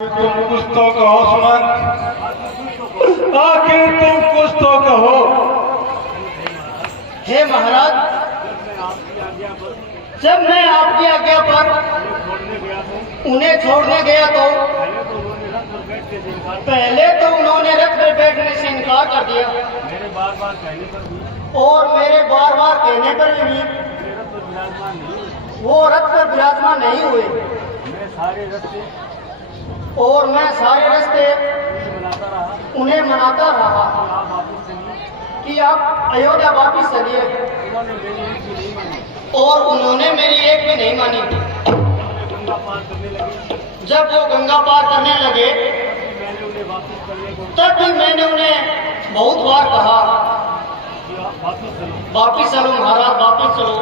तुम कुछ तो कहो सुमन, आखिर तुम कुछ तो कहो। हे महाराज, जब मैं आपकी आज्ञा पर उन्हें छोड़ने गया तो पहले तो उन्होंने रथ पर बैठने से इनकार कर दिया और मेरे बार बार कहने पर भी वो रथ पर विराजमान नहीं हुए और मैं सारे रास्ते उन्हें मनाता रहा कि आप अयोध्या वापिस चलिए और उन्होंने मेरी एक भी नहीं मानी। जब वो गंगा पार करने लगे तब भी मैंने उन्हें बहुत बार कहा वापिस चलो महाराज, वापिस चलो।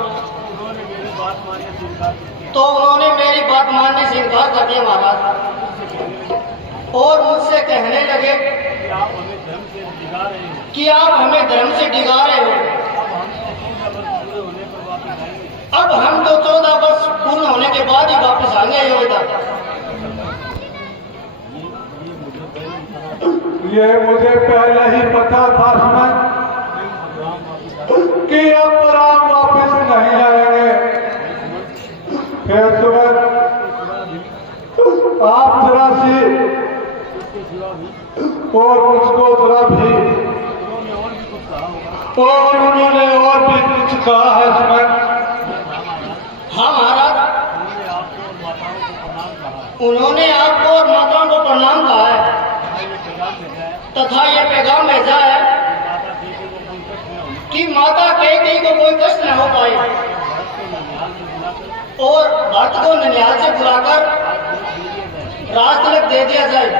तो उन्होंने मेरी बात मानने से इनकार कर दिया महाराज और मुझसे कहने लगे कि आप हमें धर्म से डिगा रहे हो। अब हम तो 14 वर्ष पूर्ण होने के बाद ही वापस आएंगे अयोध्या। ये मुझे पहले ही पता था सुमन कि अब राम वापिस नहीं आएंगे। फिर सुमन आप जरा सी और मुझको जरा भी, और उन्होंने और भी कुछ कहा है सुमन। हाँ महाराज, उन्होंने आपको और माताओं को प्रणाम कहा है तथा ये पैगाम भेजा है कि माता कैकेयी को कोई कष्ट न हो पाए और भरत को ननिहाल से बुलाकर राज तिलक दे दिया जाए।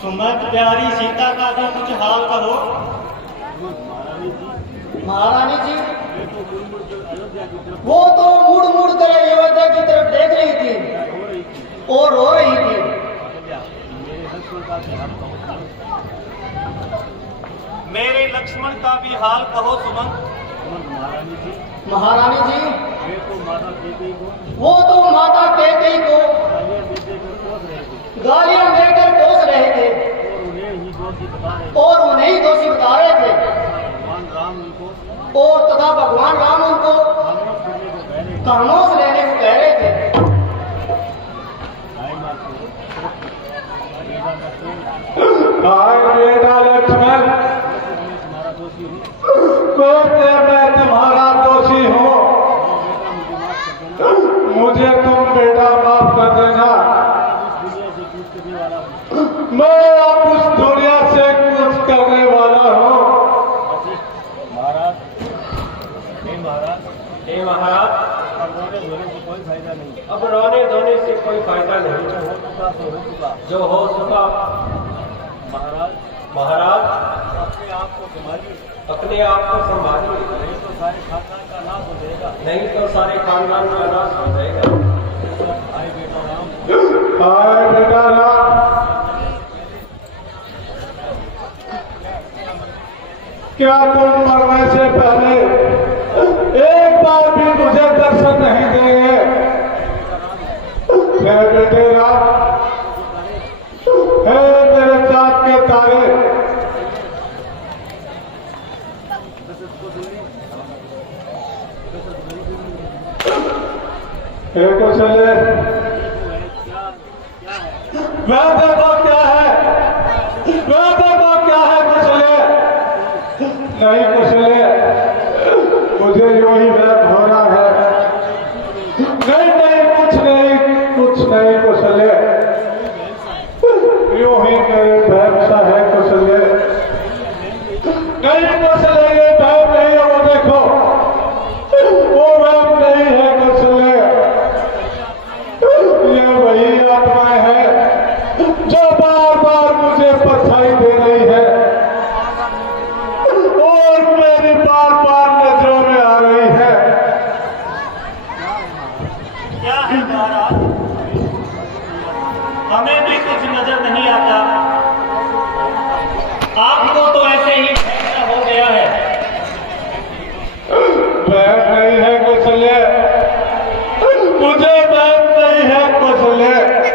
सुमत प्यारी सीता का भी कुछ हाल कहो। महारानी जी, वो तो मुड़ मुड़ कर अयोध्या की तरफ देख रही थी और रो रही थी। मेरे लक्ष्मण का भी हाल कहो सुमन। महारानी जी, वो तो माता कैकेयी को गालियां देकर कोस रहे थे और उन्हें ही दोषी बता रहे थे और तथा भगवान राम उनको खामोश रहने को कह रहे थे। बेटा लक्ष्मण, मैं तुम्हारा दोषी हूँ, मुझे तुम बेटा माफ कर देना। मैं अब उस दुनिया से कुछ करने वाला हूँ। हे महाराज, अब रोने धोने से कोई फायदा नहीं। जो हो चुका महाराज, अपने आप को संभालिए, नहीं तो सारे खानदान का नाश हो जाएगा। नहीं तो सारे खानदान का नाश हो जाएगा। आए बेटा राम, आए बेटा राम, क्या तुम मरने से पहले एक बार भी मुझे दर्शन नहीं देंगे? हे बेटे राम, हे मेरे चाँद के तारे, हे कौशल्य, मैं देखो क्या है, मैं देखो क्या है कौशल्य। नहीं कौशल्य, मुझे यो ही वैभ हो रहा है। नहीं नहीं, कुछ नहीं, कुछ नहीं कौशल्य, यो ही मेरे वैभ सा है कौशल्य। नहीं कौशल्य, ये वैभ नहीं है, वो देखो, वो वैभ नहीं है कौशल्य। में कुछ नजर नहीं आता। आपको तो ऐसे ही भैंसा हो गया है। बहन